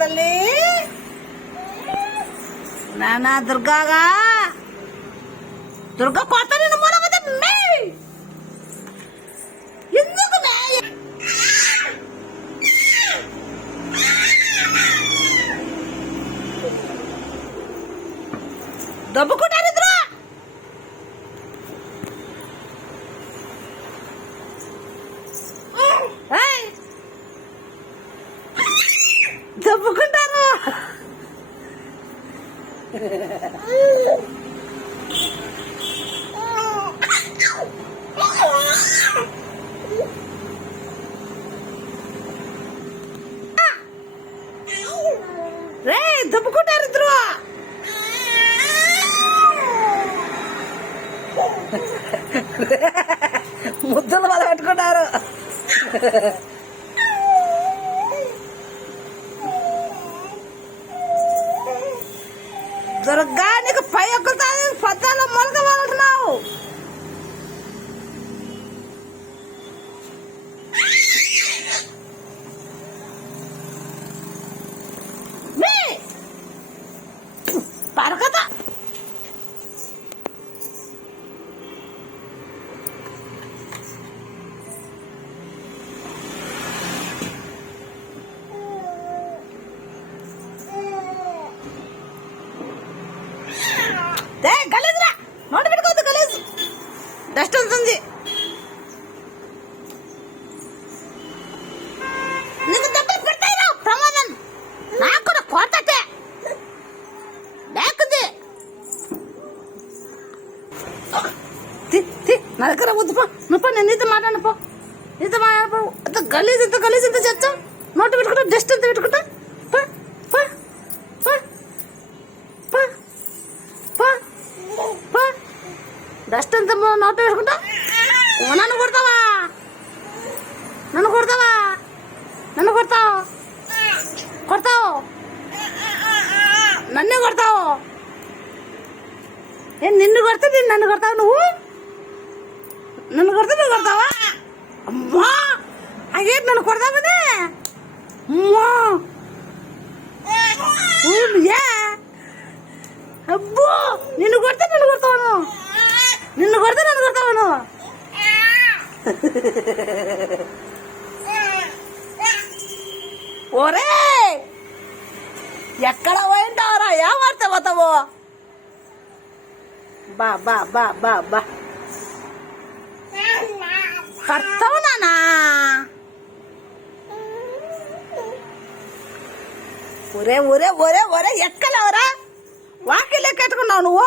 తల్లి. నానా దుర్గాగా. దుర్గా కొత్త నేను మొనమది ఎందుకు దబ్బుకుంటా దబ్బుకుంటారు ఇద్దరు ఏయ్! దబ్బుకుంటారు రే దబ్బుకుంటారు ఇద్దరు. ముద్దులు మొదలు పెట్టుకుంటారు. దుర్గా నీకు పై ఎక్కుతా పద్దాల మొలక మొలటున్నావు పరకత గలీజురా. నోటి పెట్టుకోవద్దు గలీజు. డస్ట్ వస్తుంది. నీకు దెబ్బలు పెడతాయి ప్రమాదం. నాకు కూడా కోతతే లేకుంది. తి వద్దు పో. నువ్వు పో నేను నీతో మాట్లాడు పో. నీతో మాట్లాడు అంత గలీజ్ ఇంత గలీజ్ ఇంత చెత్త. నోటి పెట్టుకుంటా డస్ట్ ఎంత పెట్టుకుంటా పో పో పో పో పో పో డస్ట్ ఎంత నోట్ వేసుకుంటా. నన్ను కొడతావా? నన్ను కొడతావా? నన్ను కొడతావు? కొడతావు? నన్నే కొడతావు? ఏం నిన్ను కొడితే నేను నన్ను కొడతావు నువ్వు? నన్ను కొడితే నువ్వు కొడతావా? అమ్మా! అయ్యే నన్ను కొడతావనే అమ్మా! ఏ? అబ్బో! నిన్ను కొడితే నిన్ను కొడితే నన్ను కొడతావు నువ్వు? ఓరే ఎక్కడ పోయింటావరా? ఏ వార్త పోతావు? బా బా బా బా బా. కడతావు నానా ఒరే ఒరే ఒరే ఒరే ఎక్కలేవరా వాకిల్ ఎక్కెట్టుకున్నావు నువ్వు?